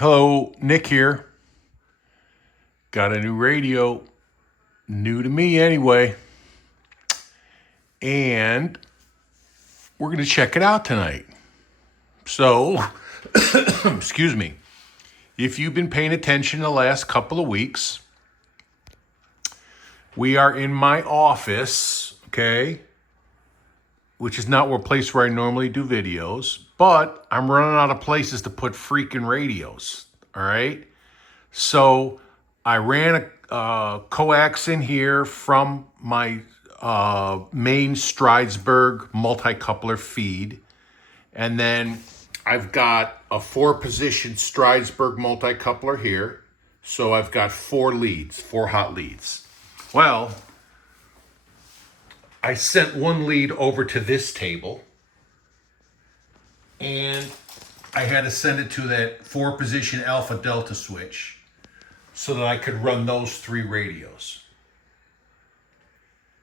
Hello, Nick here. Got a new radio, new to me anyway, and we're going to check it out tonight. So, excuse me, if you've been paying attention the last couple of weeks, we are in my office, okay, which is not a place where I normally do videos, but I'm running out of places to put freaking radios, all right? So I ran a coax in here from my main Stridesburg multi-coupler feed. And then I've got a 4-position Stridesburg multi-coupler here. So I've got 4 leads, 4 hot leads. Well, I sent one lead over to this table. And I had to send it to that 4-position alpha delta switch so that I could run those 3 radios.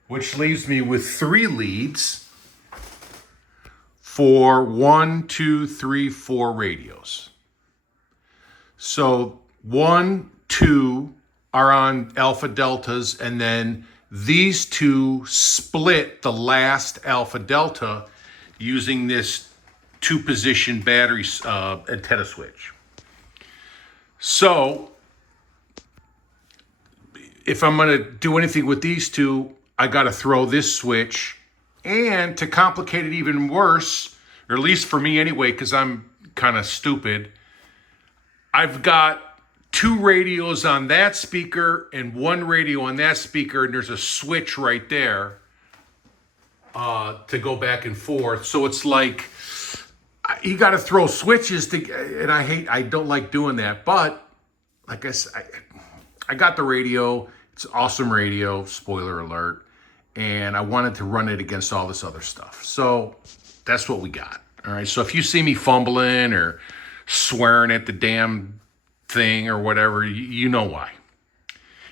Which leaves me with 3 leads for 1, 2, 3, 4 radios. So 1, 2 are on alpha deltas, and then these 2 split the last alpha delta using this 2-position battery antenna switch. So if I'm going to do anything with these 2, I got to throw this switch. And to complicate it even worse, or at least for me anyway, because I'm kind of stupid, I've got 2 radios on that speaker and 1 radio on that speaker, and there's a switch right there to go back and forth. So it's like you got to throw switches to, and I don't like doing that. But like I said, I got the radio. It's awesome radio, spoiler alert. And I wanted to run it against all this other stuff. So that's what we got. All right. So if you see me fumbling or swearing at the damn thing or whatever, you know why.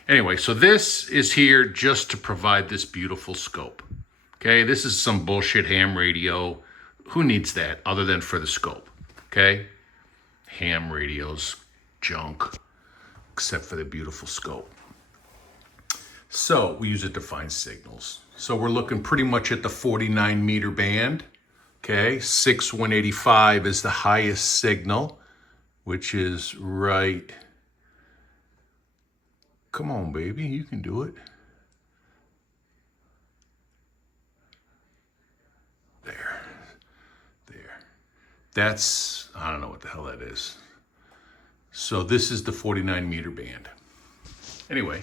Anyway, so this is here just to provide this beautiful scope. Okay. This is some bullshit ham radio. Who needs that other than for the scope? Okay. Ham radios, junk, except for the beautiful scope. So we use it to find signals. So we're looking pretty much at the 49 meter band. Okay, 6185 is the highest signal, which is right. Come on, baby, you can do it. There. That's, I don't know what the hell that is. So this is the 49 meter band. Anyway.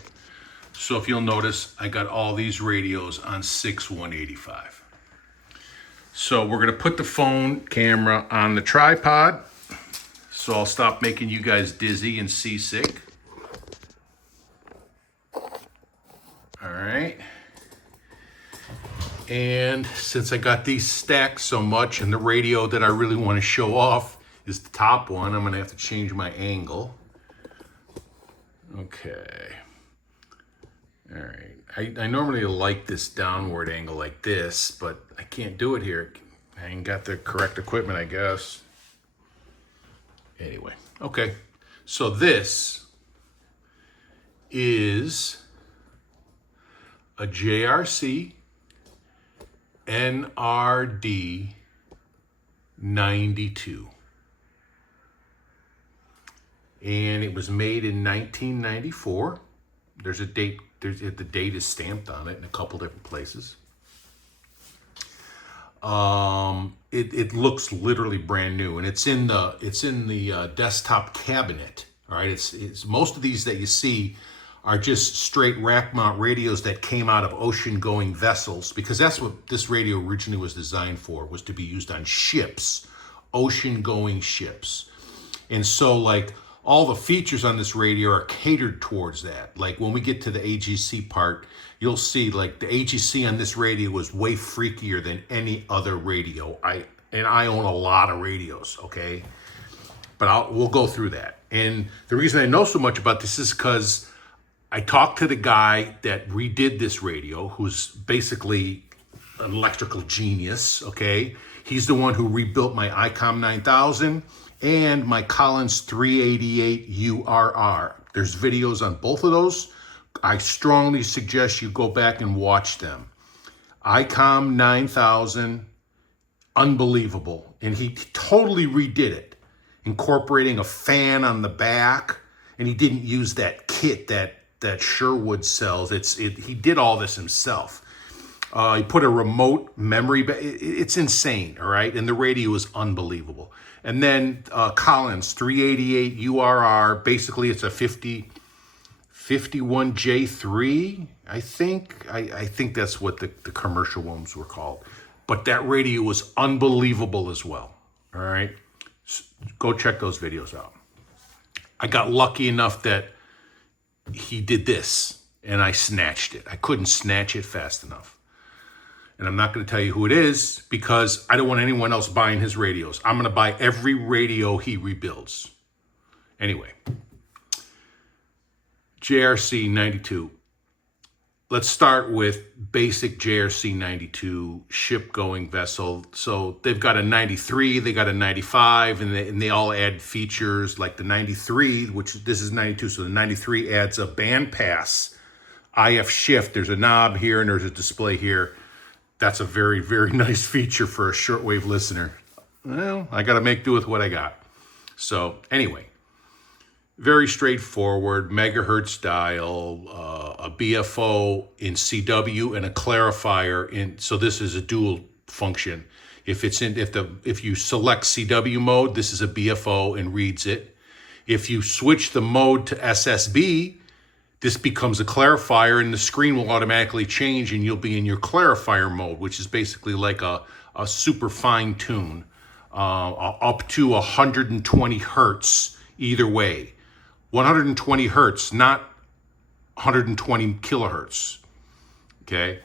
So if you'll notice, I got all these radios on 6185. So we're gonna put the phone camera on the tripod. So I'll stop making you guys dizzy and seasick. All right. And since I got these stacked so much and the radio that I really wanna show off is the top one, I'm gonna have to change my angle. Okay. All right, I normally like this downward angle like this, but I can't do it here. I ain't got the correct equipment, I guess. Anyway, okay. So this is a Jrc Nrd-92. And it was made in 1994. There's a date. The date is stamped on it in a couple different places. It looks literally brand new, and it's in the desktop cabinet. All right, it's most of these that you see are just straight rack mount radios that came out of ocean going vessels, because that's what this radio originally was designed for, was to be used on ships, ocean going ships. And so like all the features on this radio are catered towards that. Like when we get to the AGC part, you'll see like the AGC on this radio was way freakier than any other radio. I own a lot of radios, okay? But we'll go through that. And the reason I know so much about this is because I talked to the guy that redid this radio, who's basically an electrical genius, okay? He's the one who rebuilt my ICOM 9000, and my Collins 388 URR. There's videos on both of those. I strongly suggest you go back and watch them. ICOM 9000, unbelievable. And he totally redid it, incorporating a fan on the back. And he didn't use that kit that Sherwood sells. He did all this himself. He put a remote memory, it's insane, all right? And the radio is unbelievable. And then Collins 388 URR, basically it's a 51J3, I think. I think that's what the commercial ones were called. But that radio was unbelievable as well, all right? Go check those videos out. I got lucky enough that he did this, and I snatched it. I couldn't snatch it fast enough. And I'm not going to tell you who it is because I don't want anyone else buying his radios. I'm going to buy every radio he rebuilds. Anyway, Jrc 92. Let's start with basic Jrc 92 ship-going vessel. So they've got a 93, they got a 95, and they all add features like the 93, which this is 92. So the 93 adds a bandpass, IF shift. There's a knob here and there's a display here. That's a very, very nice feature for a shortwave listener. Well, I got to make do with what I got. So anyway, very straightforward, megahertz dial, a BFO in CW and a clarifier in. So this is a dual function. If you select CW mode, this is a BFO and reads it. If you switch the mode to SSB, this becomes a clarifier and the screen will automatically change and you'll be in your clarifier mode, which is basically like a super fine tune, up to 120 hertz either way. 120 hertz, not 120 kilohertz. Okay.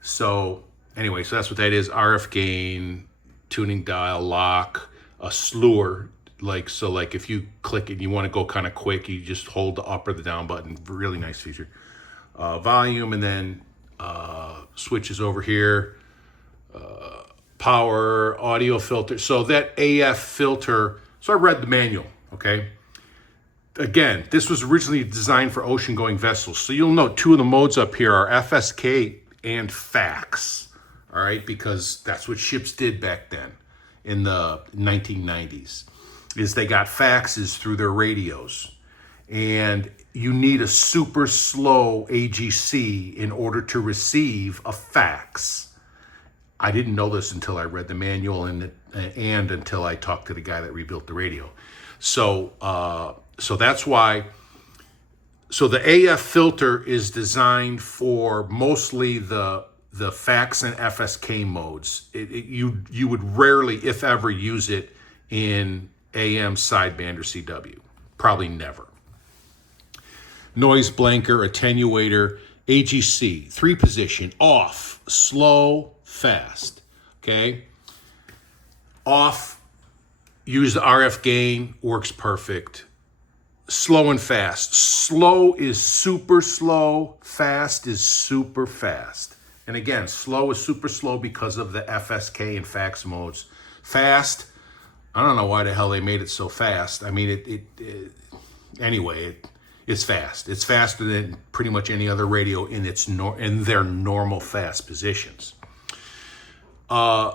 So anyway, so that's what that is. RF gain, tuning dial, lock, a slewer. Like if you click it and you want to go kind of quick, you just hold the up or the down button. Really nice feature. Volume, and then switches over here. Power, audio filter. So that AF filter, so I read the manual, okay? Again, this was originally designed for ocean-going vessels. So you'll note two of the modes up here are FSK and fax, all right? Because that's what ships did back then in the 1990s. Is they got faxes through their radios. And you need a super slow AGC in order to receive a fax. I didn't know this until I read the manual and until I talked to the guy that rebuilt the radio. So that's why. So the AF filter is designed for mostly the fax and FSK modes. You would rarely, if ever, use it in AM sideband or CW. Probably never. Noise blanker, attenuator, AGC, 3-position, off, slow, fast. Okay? Off, use the RF gain, works perfect. Slow and fast. Slow is super slow, fast is super fast. And again, slow is super slow because of the FSK and fax modes. Fast, I don't know why the hell they made it so fast. I mean, anyway, it's fast. It's faster than pretty much any other radio in their normal fast positions. The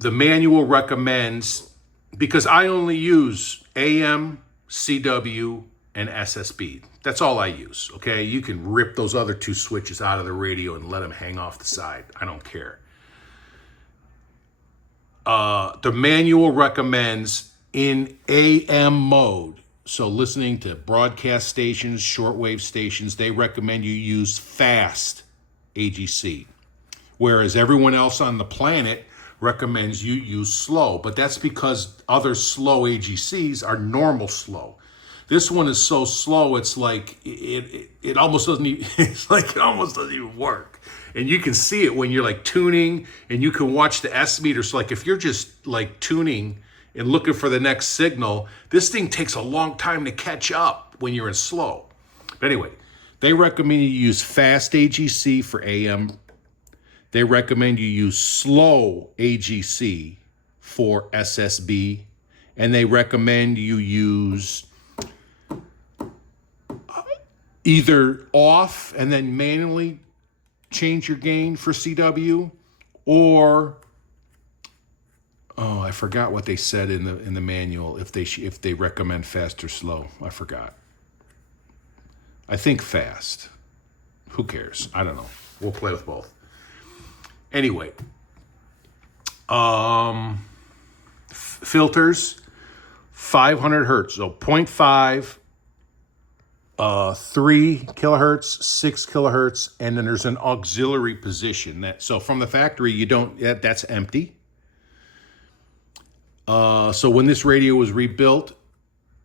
manual recommends, because I only use AM, CW, and SSB. That's all I use, okay? You can rip those other two switches out of the radio and let them hang off the side. I don't care. The manual recommends in AM mode, so listening to broadcast stations, shortwave stations, they recommend you use fast AGC, whereas everyone else on the planet recommends you use slow. But that's because other slow AGCs are normal slow. This one is so slow, it's like it almost doesn't even, it's like it almost doesn't even work. And you can see it when you're like tuning, and you can watch the S meter. So like if you're just like tuning and looking for the next signal, this thing takes a long time to catch up when you're in slow. But anyway, they recommend you use fast AGC for AM. They recommend you use slow AGC for SSB. and they recommend you use either off and then manually change your gain for CW, or I forgot what they said in the manual, if they recommend fast or slow. I forgot. I think fast. Who cares? I don't know. We'll play with both. Anyway, filters, 500 hertz. So 0.5, 3 kilohertz, 6 kilohertz, and then there's an auxiliary position. So from the factory, you don't. That's empty. So when this radio was rebuilt,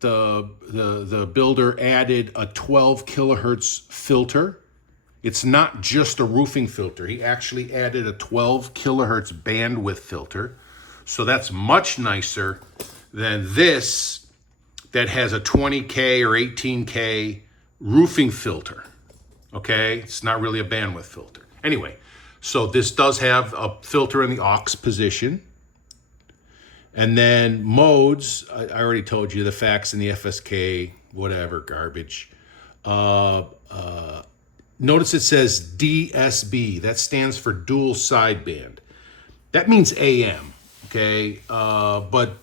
the builder added a 12 kilohertz filter. It's not just a roofing filter. He actually added a 12 kilohertz bandwidth filter. So that's much nicer than this that has a 20K or 18K roofing filter. Okay? It's not really a bandwidth filter. Anyway, so this does have a filter in the aux position. And then modes, I already told you, the fax and the FSK, whatever, garbage. Notice it says DSB. That stands for dual sideband. That means AM, okay? But,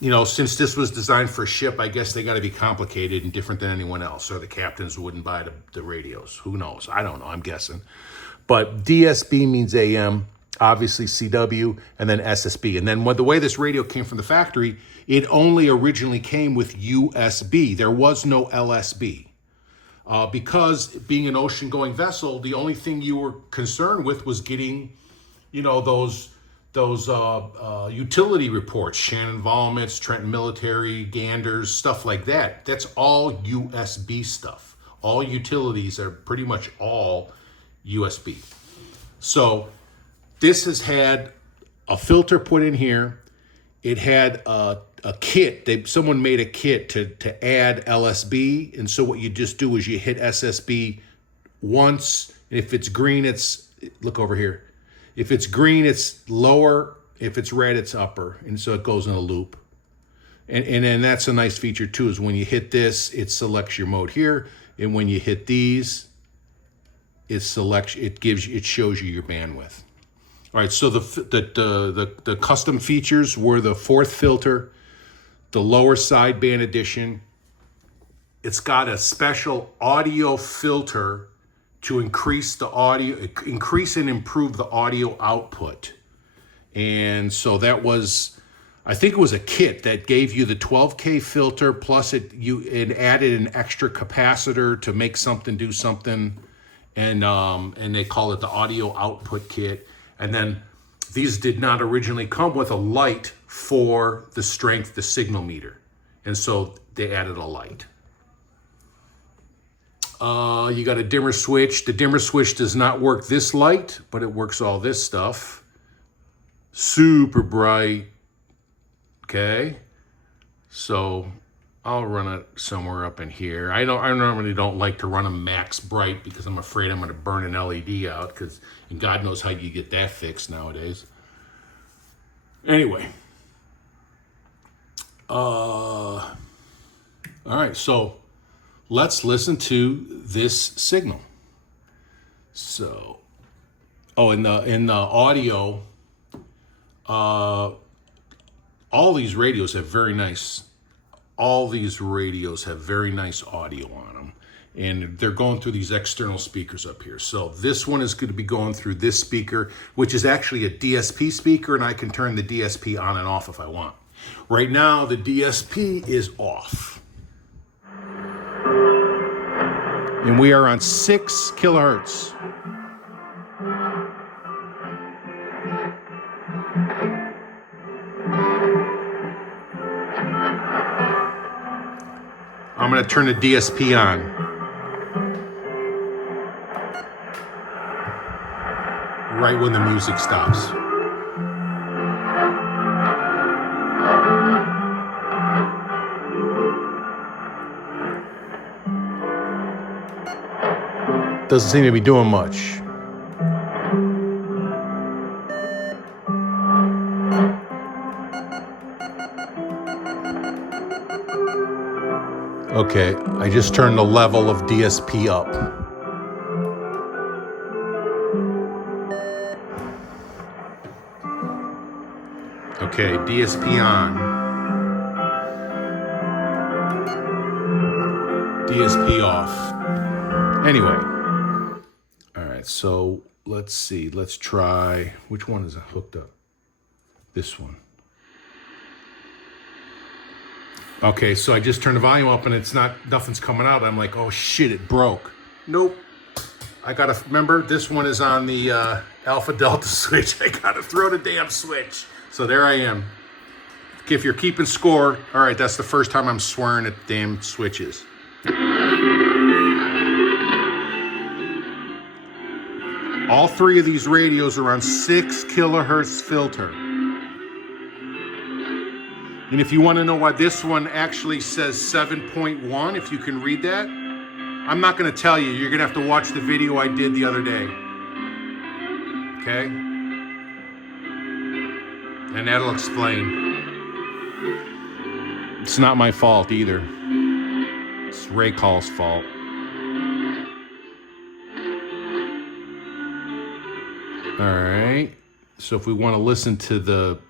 you know, since this was designed for a ship, I guess they got to be complicated and different than anyone else, or the captains wouldn't buy the radios. Who knows? I don't know. I'm guessing. But DSB means AM, obviously CW, and then SSB. And then the way this radio came from the factory, it only originally came with USB. There was no LSB. Because being an ocean-going vessel, the only thing you were concerned with was getting, you know, those utility reports, Shannon Volmets, Trenton Military, Ganders, stuff like that. That's all USB stuff. All utilities are pretty much all USB. So this has had a filter put in here. It had a kit. Someone made a kit to add LSB. And so what you just do is you hit SSB once. And if it's green, look over here. If it's green, it's lower. If it's red, it's upper. And so it goes in a loop. And then that's a nice feature too, is when you hit this, it selects your mode here. And when you hit these, it shows you your bandwidth. All right, so the custom features were the fourth filter, the lower sideband addition. It's got a special audio filter to increase and improve the audio output. And so that was, I think it was a kit that gave you the 12K filter, plus it added an extra capacitor to make something do something. And they call it the audio output kit. And then these did not originally come with a light for the strength, the signal meter. And so they added a light. You got a dimmer switch. The dimmer switch does not work this light, but it works all this stuff. Super bright. Okay. So I'll run it somewhere up in here. I normally don't like to run a max bright because I'm afraid I'm going to burn an LED out, and God knows how you get that fixed nowadays. Anyway. All right, so let's listen to this signal. So, in the audio, all these radios have very nice audio on them. And they're going through these external speakers up here. So this one is going to be going through this speaker, which is actually a DSP speaker, and I can turn the DSP on and off if I want. Right now, the DSP is off. And we are on 6 kilohertz. I'm going to turn the DSP on. Right when the music stops. Doesn't seem to be doing much. Okay, I just turned the level of DSP up. Okay, DSP on. DSP off. Anyway. All right, so let's see. Let's try. Which one is hooked up? This one. Okay, so I just turned the volume up and nothing's coming out. I'm like, oh shit, it broke. Nope. I gotta remember, this one is on the alpha delta switch. I gotta throw the damn switch. So there I am. If you're keeping score, all right, that's the first time I'm swearing at damn switches. All three of these radios are on 6 kilohertz filter. And if you want to know why this one actually says 7.1, if you can read that, I'm not going to tell you. You're going to have to watch the video I did the other day. Okay? And that'll explain. It's not my fault either. It's Ray Call's fault. All right. So if we want to listen to the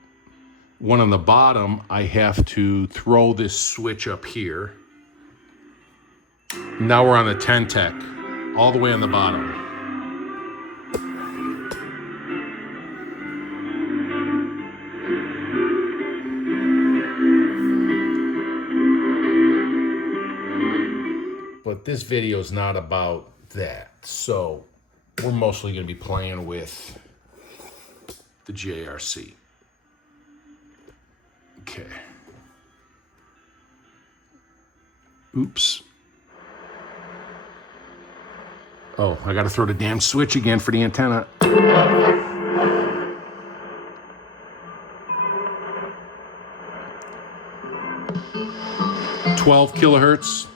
one on the bottom, I have to throw this switch up here. Now we're on the 10 tech, all the way on the bottom. But this video is not about that. So we're mostly going to be playing with the Jrc. Okay. Oops. Oh, I got to throw the damn switch again for the antenna. 12 kilohertz.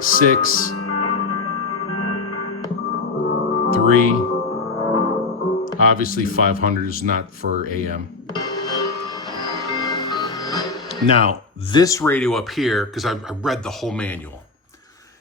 Six. 3. Obviously 500 is not for AM. Now, this radio up here, because I read the whole manual,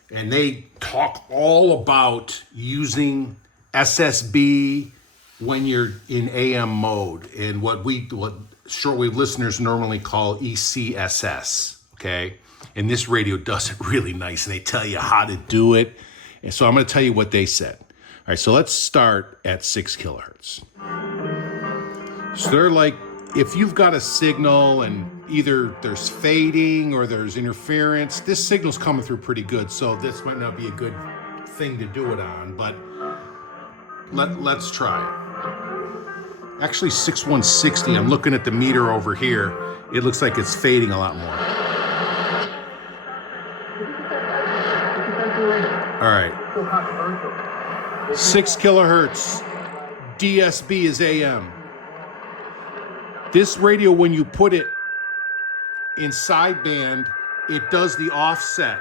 and they talk all about using SSB when you're in AM mode, and what shortwave listeners normally call ECSS, okay? And this radio does it really nice, and they tell you how to do it. And so I'm going to tell you what they said. All right, so let's start at 6 kilohertz. So they're like, if you've got a signal and either there's fading or there's interference, this signal's coming through pretty good, so this might not be a good thing to do it on, but let's try it. Actually, 6160, I'm looking at the meter over here. It looks like it's fading a lot more. All right. 6 kilohertz, DSB is AM. This radio, when you put it in sideband, it does the offset,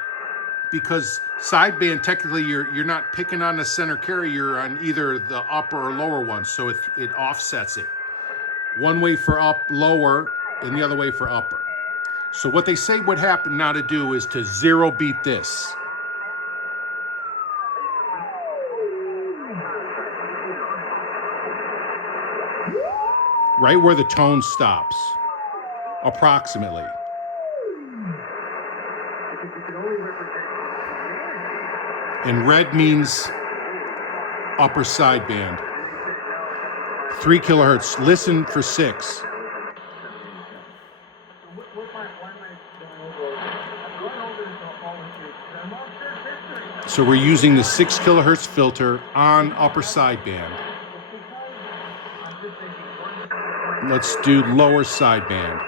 because sideband, technically you're not picking on the center carrier, you're on either the upper or lower one, so it offsets it. One way for lower and the other way for upper. So what they say would happen now to do is to zero beat this. Right where the tone stops, approximately. And red means upper sideband. 3 kilohertz. Listen for 6. So we're using the 6 kilohertz filter on upper sideband. Let's do lower sideband.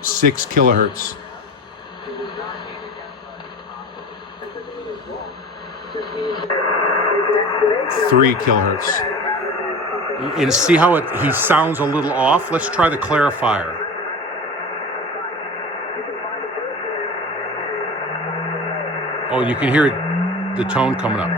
Six kilohertz. 3 kilohertz. And see how he sounds a little off? Let's try the clarifier. Oh, you can hear the tone coming up.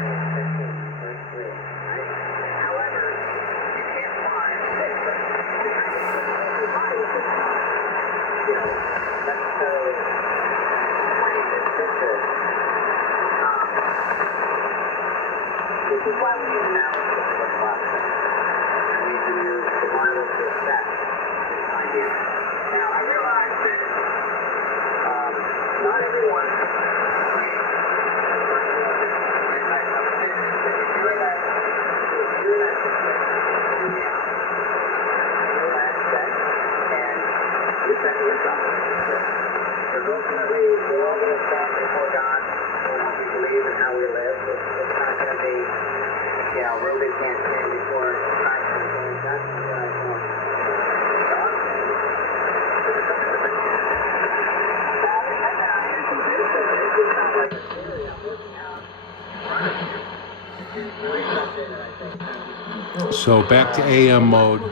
So back to AM mode.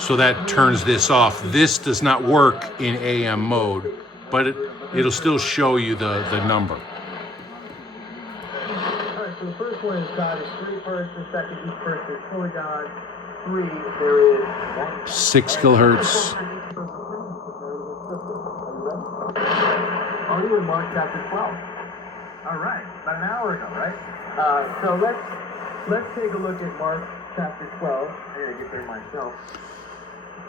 So that turns this off. This does not work in AM mode, but it'll still show you the number. Alright, so the first one is God is 3 first, the second each first is fully God. 3, there is 6 kilohertz. Are you in Mark chapter 12? Alright, about an hour ago, right? So let's take a look at Mark chapter 12. I gotta get there myself.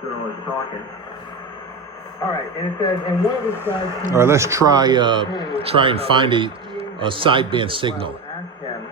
So I was talking. Alright, and it says, and one of his guys... All right, let's try and find a sideband signal. Ask him,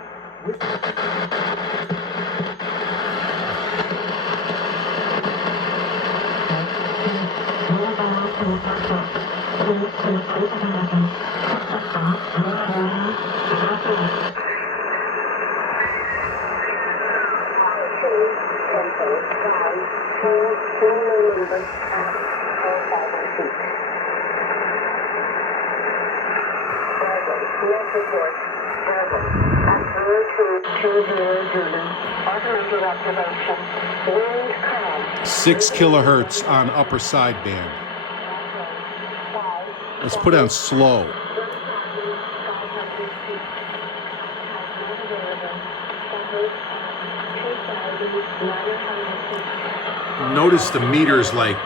Six kilohertz on upper sideband. Let's put it on slow. Notice the meter's like,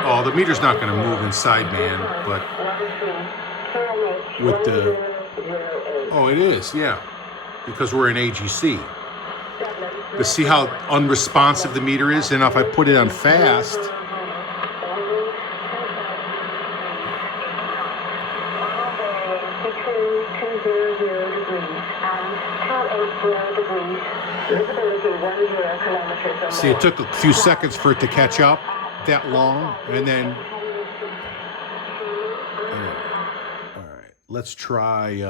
oh, the meter's not going to move in sideband, but with the, oh, it is, yeah, because we're in AGC. But see how unresponsive the meter is? And if I put it on fast, see, it took a few seconds for it to catch up that long, and then, all right, let's try,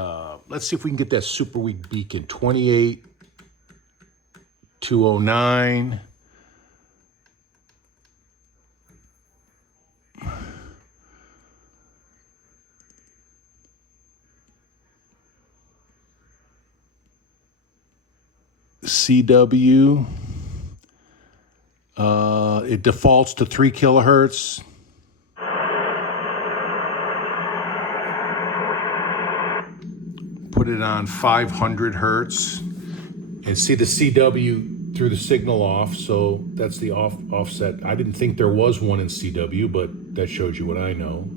let's see if we can get that super weak beacon, 28,209. CW, it defaults to 3 kilohertz. Put it on 500 hertz and see the CW through the signal off. So that's the offset. I didn't think there was one in CW, but that shows you what I know.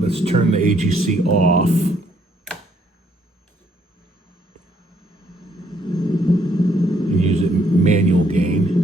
Let's turn the AGC off. And use it manual gain.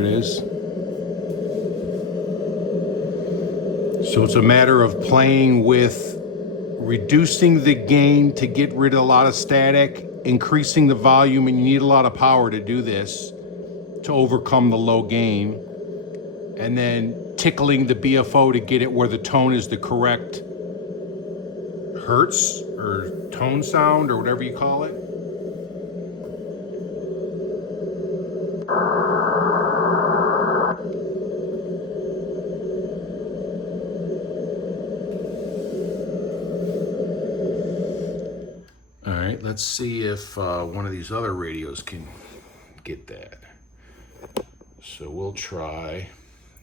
it is. So it's a matter of playing with reducing the gain to get rid of a lot of static, increasing the volume, and you need a lot of power to do this to overcome the low gain, and then tickling the BFO to get it where the tone is the correct hertz or tone sound or whatever you call it. All right, let's see if one of these other radios can get that. So we'll try.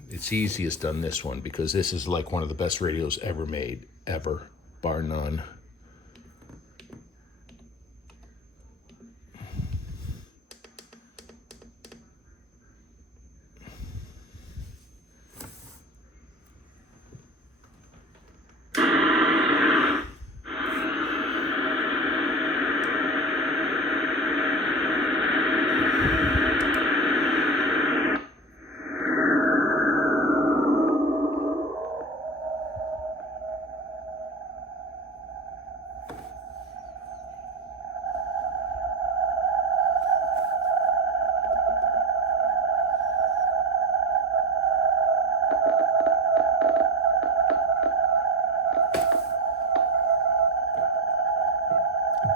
It's easiest on this one because this is like one of the best radios ever made, ever, bar none.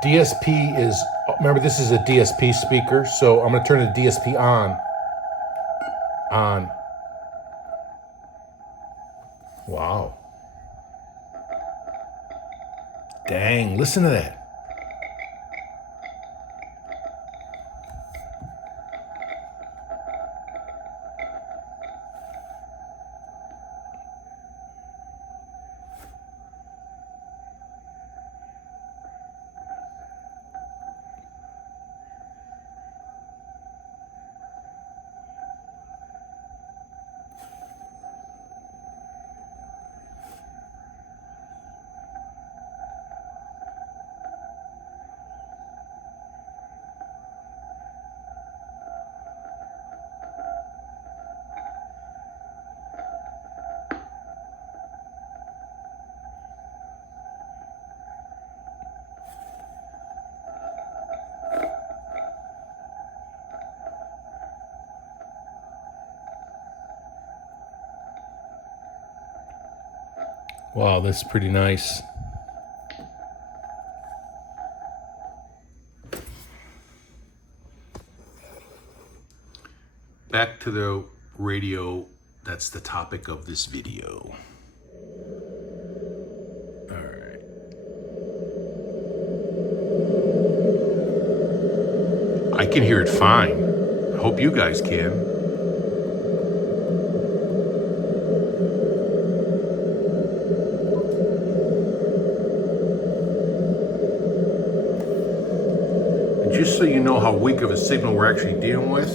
DSP is, remember this is a DSP speaker, so I'm gonna turn the DSP on. Wow. Dang, listen to that. Wow, that's pretty nice. Back to the radio, that's the topic of this video. All right. I can hear it fine. I hope you guys can. Just so you know how weak of a signal we're actually dealing with,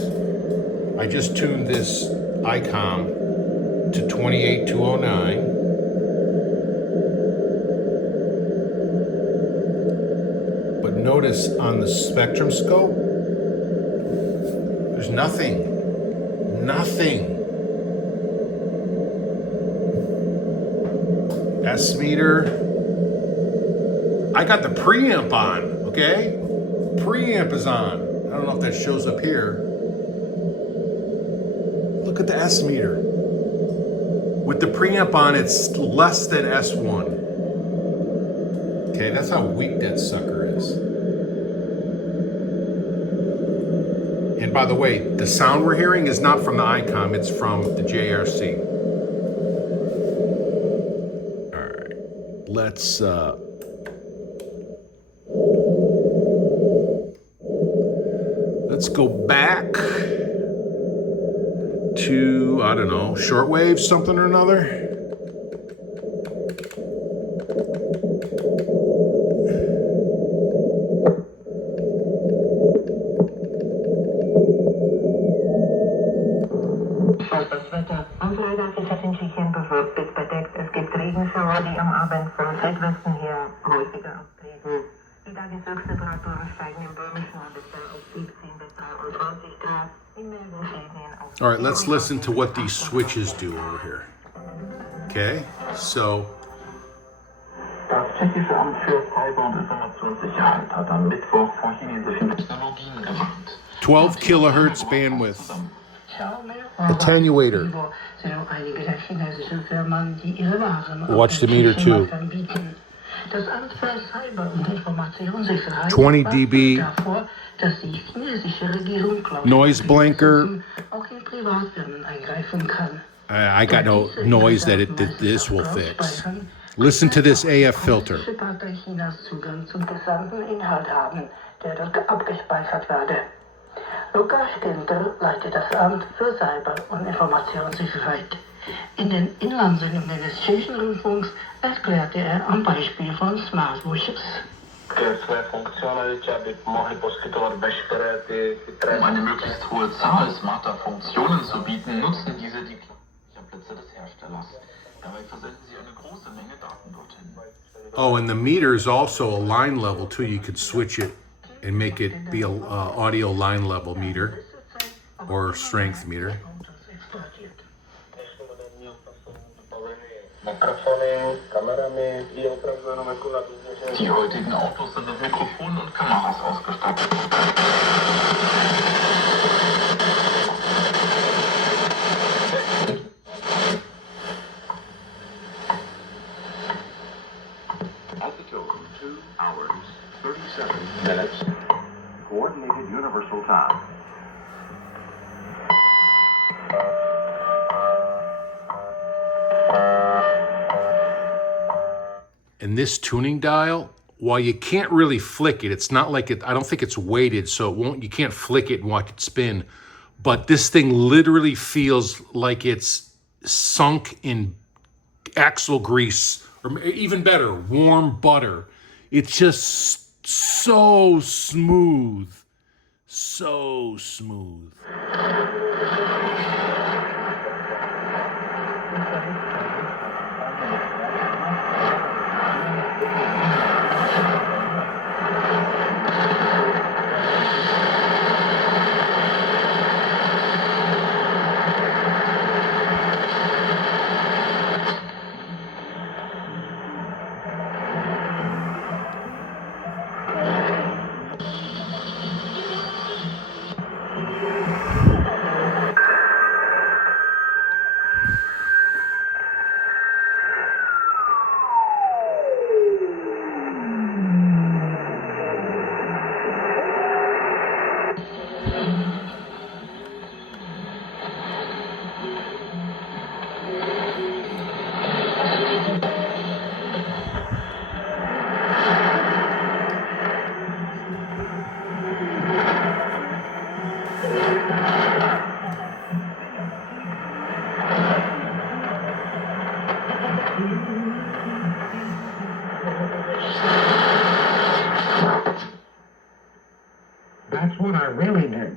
I just tuned this ICOM to 28209. But notice on the spectrum scope, there's nothing. S meter. I got the preamp on, okay? Preamp is on. I don't know if that shows up here. Look at the S meter. With the preamp on, it's less than S1. Okay, that's how weak that sucker is. And by the way, the sound we're hearing is not from the ICOM, it's from the Jrc. All right, let's go back to, I don't know, shortwave something or another. Das Wetter. Unsere Landwirtschaftlichen bewölkt bis bedeckt. Es gibt Regenschauer, die am Abend vom Südwesten her häufiger auftreten. Die Tageshöchste Temperaturen steigen im Böhmischen Landesteil auf 17 bis 23 Grad, in Schlesien auf. All right, let's listen to what these switches do over here. Okay, so Das tschechische Amt für Cyber- und Informationssicherheit hat am Mittwoch vor chinesischen Technologien gewarnt. 12 kilohertz bandwidth attenuator. Watch the meter too. 20 dB noise blanker. I got no noise that this will fix. Listen to this AF filter. Lukas Ginter leitet das Amt für Cyber- und Informationssicherheit. In den Inlandsendungen des tschechischen Rundfunks erklärte er am Beispiel von Smartwatches. Um eine möglichst hohe Zahl smarter Funktionen zu bieten, nutzen diese die Speicherplätze des Herstellers. Dabei versenden sie eine große Menge Daten dorthin. Oh, and the meter is also a line level too. You could switch it and make it be a audio line level meter or strength meter. Die heutigen Autos sind mit Mikrofonen und Kameras ausgestattet. Altitude 2 hours, 37 minutes. Coordinated Universal Time. And this tuning dial, while you can't really flick it, it's not like it, I don't think it's weighted, so it won't, you can't flick it and watch it spin. But this thing literally feels like it's sunk in axle grease, or even better, warm butter. It's just so smooth. So smooth. That's what I really do.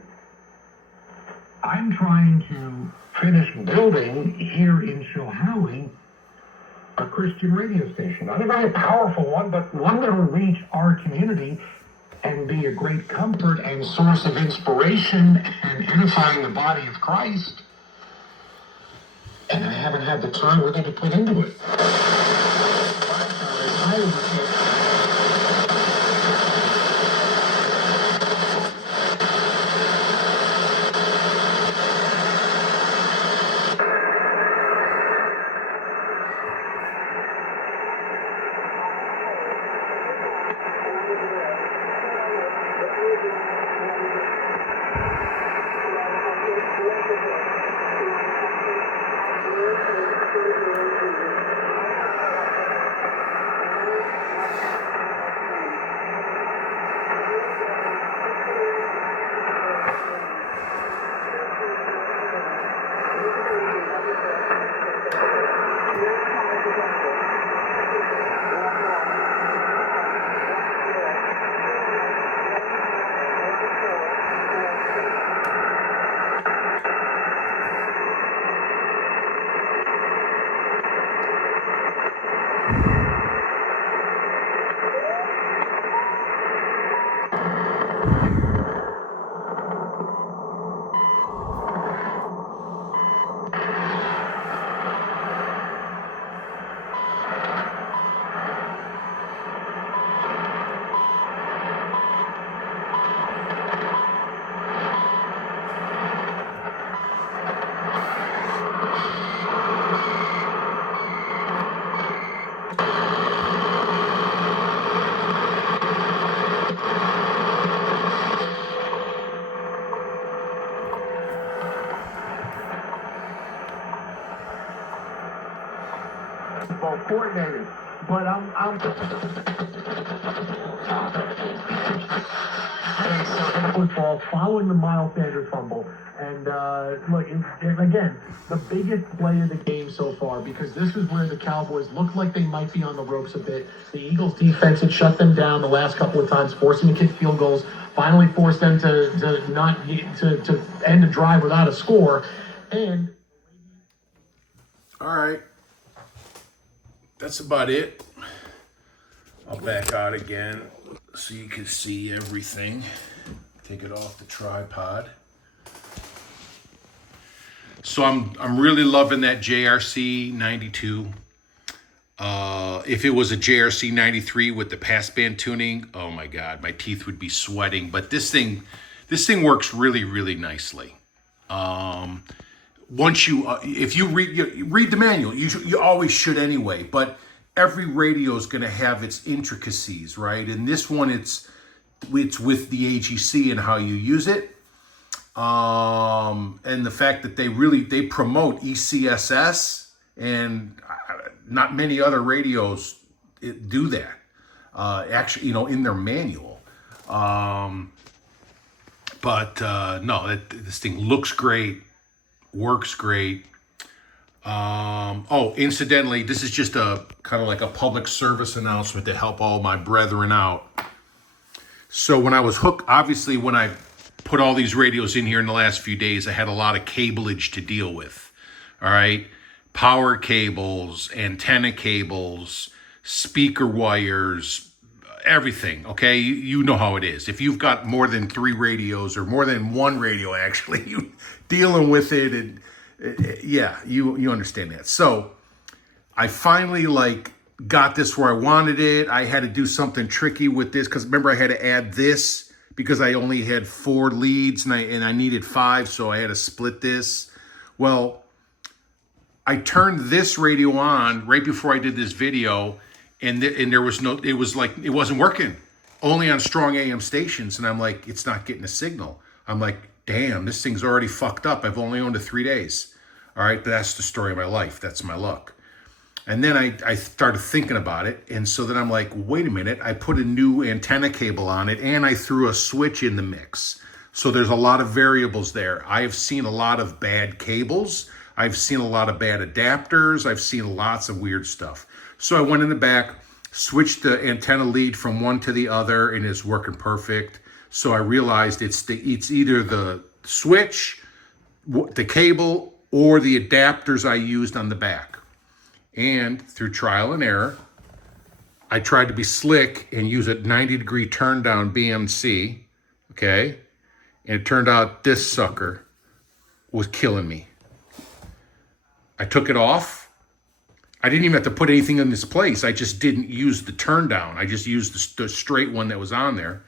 I'm trying to finish building here in Chilhowie a Christian radio station. Not a very powerful one, but one that will reach our community and be a great comfort and source of inspiration and edifying the body of Christ. And I haven't had the time really to put into it. football coordinator. But football following the Miles Sanders fumble. And look, again, the biggest play of the game so far, because this is where the Cowboys looked like they might be on the ropes a bit. The Eagles defense had shut them down the last couple of times, forcing them to kick field goals, finally forced them to end the drive without a score. And all right, that's about it. I'll back out again so you can see everything. Take it off the tripod. So I'm really loving that Jrc 92. If it was a Jrc 93 with the passband tuning, oh my God, my teeth would be sweating. But this thing works really, really nicely. Once if you read the manual, you always should anyway. But every radio is going to have its intricacies, right? And this one, it's with the AGC and how you use it. And the fact that they promote ECSS, and not many other radios do that. Actually, in their manual. No, this thing looks great, works great. Incidentally, this is just a kind of like a public service announcement to help all my brethren out. So when I was hooked, obviously when I put all these radios in here in the last few days, I had a lot of cableage to deal with. All right. Power cables, antenna cables, speaker wires, everything. Okay. You know how it is. If you've got more than 3 radios, or more than 1 radio, actually, you dealing with it. And yeah, you understand that. So I finally got this where I wanted it. I had to do something tricky with this, because remember I had to add this because I only had 4 leads and I needed 5, so I had to split this. Well, I turned this radio on right before I did this video, and there was it wasn't working, only on strong AM stations, and I'm like, it's not getting a signal. I'm like, damn, this thing's already fucked up. I've only owned it 3 days. All right, but that's the story of my life. That's my luck. And then I started thinking about it. And so then I'm like, wait a minute. I put a new antenna cable on it, and I threw a switch in the mix. So there's a lot of variables there. I've seen a lot of bad cables. I've seen a lot of bad adapters. I've seen lots of weird stuff. So I went in the back, switched the antenna lead from one to the other, and it's working perfect. So I realized it's either the switch, the cable, or the adapters I used on the back. And through trial and error, I tried to be slick and use a 90-degree turn down BMC, okay? And it turned out this sucker was killing me. I took it off. I didn't even have to put anything in this place. I just didn't use the turn down. I just used the straight one that was on there,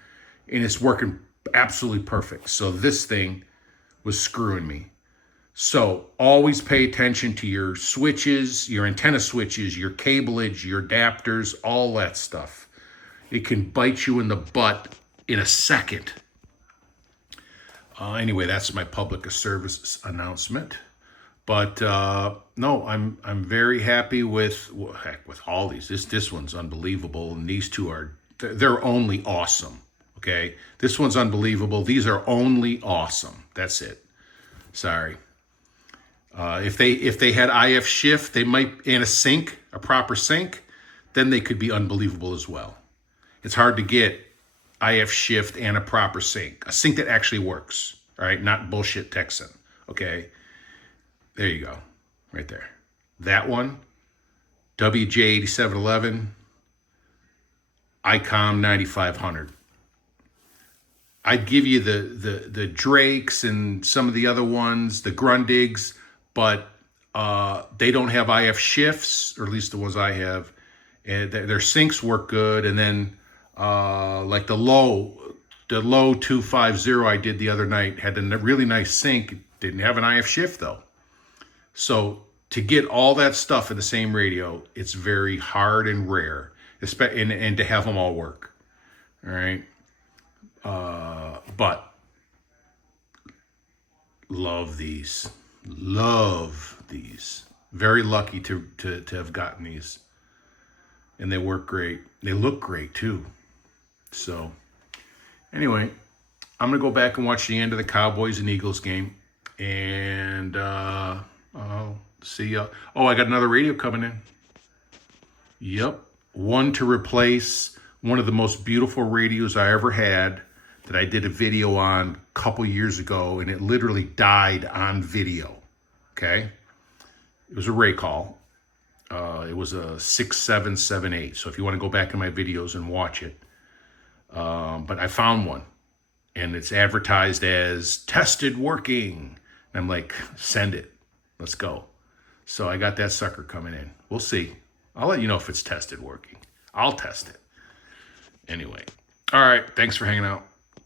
and it's working absolutely perfect. So this thing was screwing me. So always pay attention to your switches, your antenna switches, your cableage, your adapters, all that stuff. It can bite you in the butt in a second. Anyway, that's my public service announcement. But no, I'm very happy with all these. This one's unbelievable, and these two they're only awesome. Okay, this one's unbelievable. These are only awesome. That's it. Sorry. If they had IF shift, they might, and a proper sync, then they could be unbelievable as well. It's hard to get IF shift and a proper sync, a sync that actually works. All right, not bullshit Texan. Okay, there you go, right there. That one, WJ8711, ICOM 9500. I'd give you the Drakes and some of the other ones, the Grundigs, but they don't have IF shifts, or at least the ones I have. And their syncs work good. And then like the low 250 I did the other night had a really nice sync. Didn't have an IF shift though. So to get all that stuff in the same radio, it's very hard and rare, and to have them all work. All right. But love these. Very lucky to have gotten these. And they work great. They look great too. So anyway, I'm going to go back and watch the end of the Cowboys and Eagles game. And I'll see ya. Oh, I got another radio coming in. Yep. One to replace one of the most beautiful radios I ever had that I did a video on a couple years ago, and it literally died on video. Okay? It was a Raycall. It was a 6778. So if you want to go back in my videos and watch it. But I found one, and it's advertised as tested working. And I'm like, send it. Let's go. So I got that sucker coming in. We'll see. I'll let you know if it's tested working. I'll test it. Anyway. All right. Thanks for hanging out.